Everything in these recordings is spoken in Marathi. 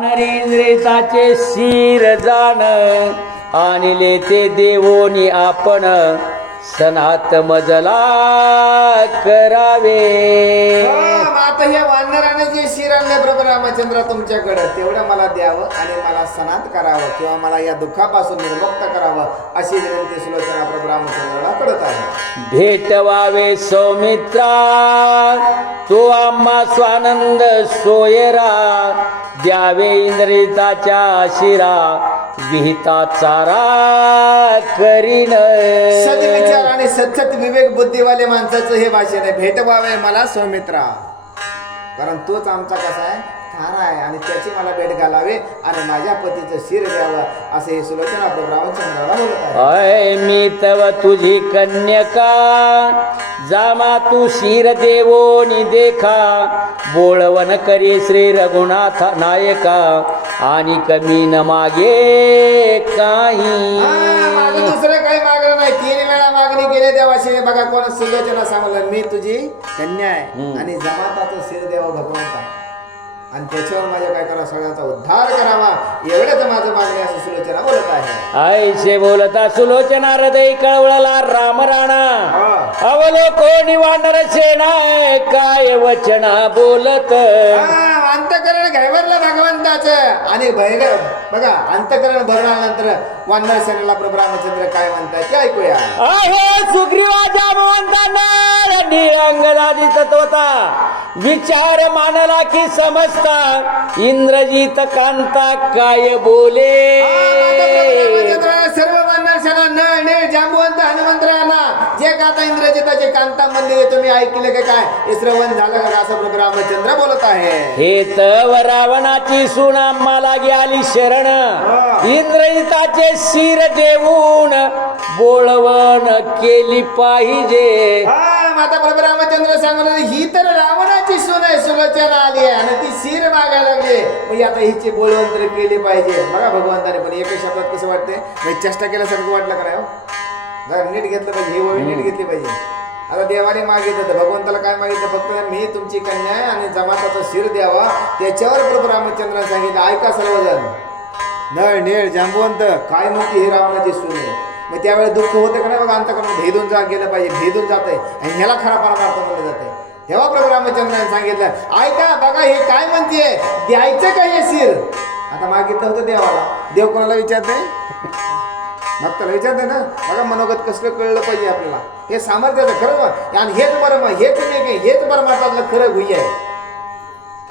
नरेंद्रेताचे शिर जाण आणले ते देवोनी आपण सनात मजला करावे. आता हे वानराने जे शिर आणले प्रभू रामचंद्र तुमच्याकडे तेवढं मला द्यावं आणि मला सनात करावं किंवा मला या दुःखापासून निर्मुक्त करावं अशी विनंती सुलोचना प्रभू रामचंद्राला कडत आहे. भेटवावे सौमित्रा तो आम्हा स्वानंद सोयरा द्यावे इंद्रिताच्या शिरा विहिता चारा करीन. सदविचार आणि सतत विवेक बुद्धिवाले माणसाचं हे भाषण आहे. भेट मला सौमित्रा. कारण तोच आमचा कसा आहे? थारा आहे आणि त्याची मला भेट घालावे. आणि माझ्या पतीचं शिर द्यावं. असे हे सुलोचना प्रभू रामचंद्राला बोलत आहे. अय मी तव तुझी कन्यका. जामा तू शिर देवोनी देखा. बोळवण करी श्री रघुनाथ नायका. आणि कमी न मागे काही. दुसरं काही मागणं नाही. तीन वेळा मागणी केली देवाशी. बघा कोण सुलोचना सांगलं. मी तुझी कन्या आहे. आणि जमाताचं शिर देवा भगवंता. आणि त्याच्यावर माझ्या काय करा सगळ्यांचा उद्धार करावा. एवढंच माझं मागणी असं सुलोचना बोलत आहे. ऐसे बोलता सुलोचना हृदय कळवळला राम राणा. हा. अवलोकोनी वानर सेना काय वचना बोलत? अंतकरण घायवरलं भगवंताचं. आणि भैर बघा अंतकरण भरल्यानंतर वानर सेनेला प्रभू रामचंद्र काय म्हणतात ते ऐकूया. आहे सुग्रीवाच्या भगवंतांना अंगदादी तत्वता. विचार मानला की समजता इंद्रजीत कांता काय बोले? सर्व वानर सेना ने जांबुवंत हनुमंतरायांना जे आता इंद्रजिताचे कांता मंदिर तुम्ही ऐकले का काय? हे श्रवण झालं का? असं प्रभू रामचंद्र बोलत आहे. हे तव रावणाची सून आम्हाला आली शरण. इंद्रजिताचे शिर देऊन बोळवण केली पाहिजे. हा माता प्रभू रामचंद्र सांगत ही तर रावणाची सून आहे सुलोचना आली आहे. आणि ती शिर मागायला लागली. म्हणजे आता हिची बोलवंतर केली पाहिजे. बघा भगवंताने पण एका शब्दात कसं वाटते चेष्टा केल्यासारखं वाटलं का जरा नीट घेतलं पाहिजे ही वळी नीट घेतली पाहिजे. आता देवाने मागितलं तर भगवंताला काय मागितलं? फक्त मी तुमची कन्या आहे आणि जमाताचा शिर द्यावा. त्याच्यावर प्रभू रामचंद्राने सांगितलं ऐका सर्वजण. नळ नेळ जांबवंत काय म्हणते हे रावणाची सून आहे? मग त्यावेळेस दुःख होतं का नाही बघा? अंतकरण भेदून जा गेलं पाहिजे भेदून जाते आणि ह्याला खरा परमार्थ म्हणलं जाते तेव्हा प्रभू रामचंद्राने सांगितलं ऐका बघा हे काय म्हणते द्यायचं काय हे शिर? आता मागितलं होतं देवाला. देव कोणाला विचारते भक्ताला विचारते ना. बघा मनोगत कसलं कळलं पाहिजे आपल्याला. हे सामर्थ्याचं खरं आणि हेच बरं हेच नाही हेच परमार्थातलं खरं भुई आहे.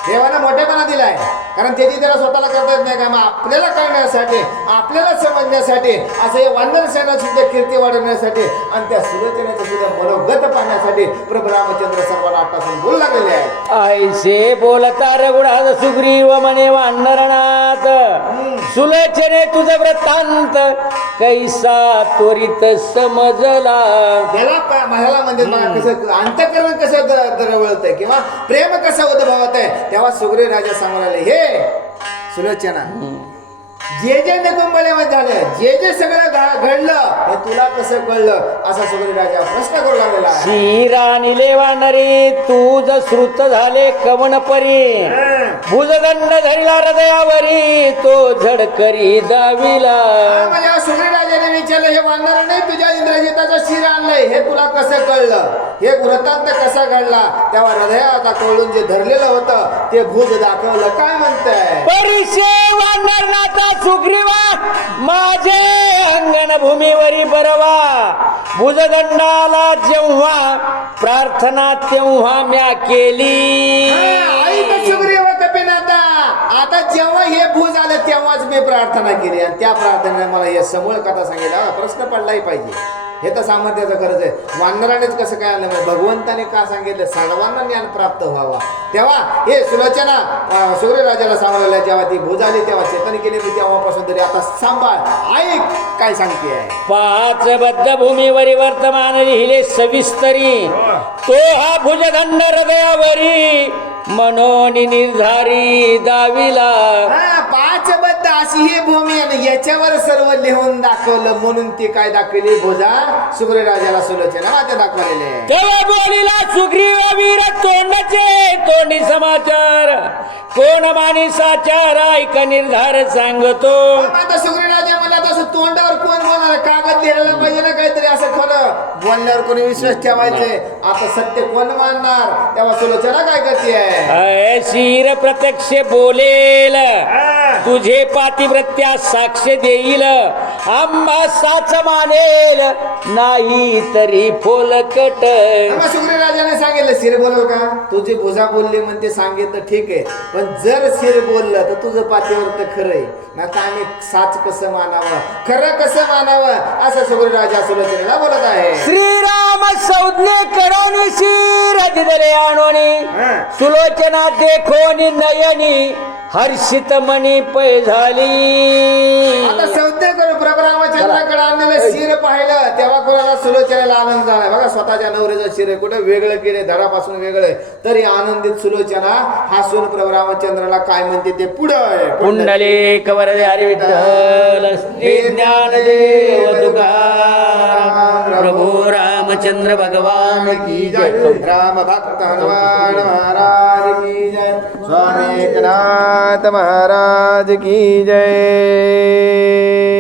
देवानं मोठेपणा दिलाय. कारण त्याची त्याला स्वतःला करता येत नाही का? मग आपल्याला कळण्यासाठी आपल्याला समजण्यासाठी असं हे सेना सुद्धा कीर्ती वाढवण्यासाठी आणि त्या सुलोचनेचं सुद्धा मनोगत पाहण्यासाठी प्रभू रामचंद्र सर्वांना आतापासून बोलू लागलेले आहेत. ऐसे बोलता रघुनाथ सुग्रीव म्हणे वानरनाथ सुलोचने तुझ वृत्तांत कैसा त्वरित समजला? त्याला मला म्हणजे कसं अंतकरण कसं दरवळत किंवा प्रेम कसं उद्भवत आहे तेव्हा सुग्रीव राजा सांगू लागले हे सुलोचना. जे जे निकुंबळेमध्ये झालं जे जे सगळं घडलं हे तुला कसं कळलं? असा सुग्रीव राजा प्रश्न करू लागलेला शिरानिले वानरी तुझ श्रुत झाले कवन परी. भुजदंड धरला हृदयावरी तो झडकरी दाविला. हा, म्हणजे राजाने विचारलं हे वानर नाही तुझ्या इंद्रजिताचा शिर आणलंय. हे तुला कसं कळलं? हे वृत्तांत कसा घडला? तेव्हा हृदयात कळून जे धरलेलं होतं ते भुज दाखवलं. काय म्हणताय? परिशे वानरनाथा सुग्रीवा माझे अंगण भूमीवरी बरवा भुजदंडाला जेव्हा प्रार्थना तेव्हा म्या केली ऐक सुग्रीव कपिनाथा आता जेव्हा हे भूज आलं तेव्हाच मी प्रार्थना केली. आणि त्या प्रार्थनेने मला हे समूळ कथा सांगितलं. प्रश्न पडलाही पाहिजे. हे तर सामर्थ्याचं गरज आहे. वानरानेच कसं काय आलं म्हणजे भगवंताने का सांगितलं? सर्वांना ज्ञान प्राप्त व्हावा. तेव्हा हे सुलोचना सूर्यराजाला सूर्य जेव्हा ती भूज आली तेव्हा चेतन केली मी तेव्हापासून तरी आता सांभाळ. ऐक काय सांगते. पाच बद्ध भूमीवरी वर्तमान लिहिले सविस्तरी. तो हा भुजदंड हृदयावरी. मनोनी निर्धारी दाविला. पाच बद्ध अशी ही भूमी आहे आणि याच्यावर सर्व लिहून दाखवलं म्हणून ते काय दाखवले भोजा सुग्री राजाला सुलोचना माते दाखवलेले. तेव्हा बोलिला सुग्रीव वीर तोंडाचे तोंडी समाचार. कोण मानी साचार ऐक निर्धार सांगतो? आता सुग्री राजा मला तसं तोंडावर कोण बोलणार? कागद लिहायला पाहिजे ना काहीतरी असं खरं बोलण्यावर कोणी विश्वास ठेवायचे? आता सत्य कोण मानणार? तेव्हा सुलोचना काय करते अय, शिर प्रत्यक्ष बोलेल. तुझे पातिव्रत्या साक्ष देईल. आंबा साच मानेल. नाही तरी फोलकट राजाने सांगितलं शिर बोलव का? तुझे भुजा बोलले म्हणते सांगितलं ठीक आहे. पण जर शिर बोललं तर तुझं पाठीवर तर खरं आहे. ना तर आम्ही साच कसं मानावं? खरं कसं मानावं? असं सुग्री राजा सुलोचनेला बोलत आहे. श्रीराम संज्ञे करोनी शिर दिदरे आणोनी. सुलोचना देखोनी नयनी. हर्षित मनी पै झाली. आता करू आणलेलं शिर पाहिलं तेव्हा कोणाला सुलोचनेला आनंद झाला. बघा स्वतःच्या नवऱ्याचं शिर कुठं वेगळं केले धडापासून वेगळं. तरी आनंदित सुलोचना हसून प्रभू रामचंद्राला काय म्हणते ते पुढं कुंडले कवर हरी विठ्ठल श्री ज्ञानदेव तुकाराम प्रभू रामचंद्र भगवान की जय। राम भक्त हनुमान महाराज की जय। स्वामी एकनाथ महाराज की जय।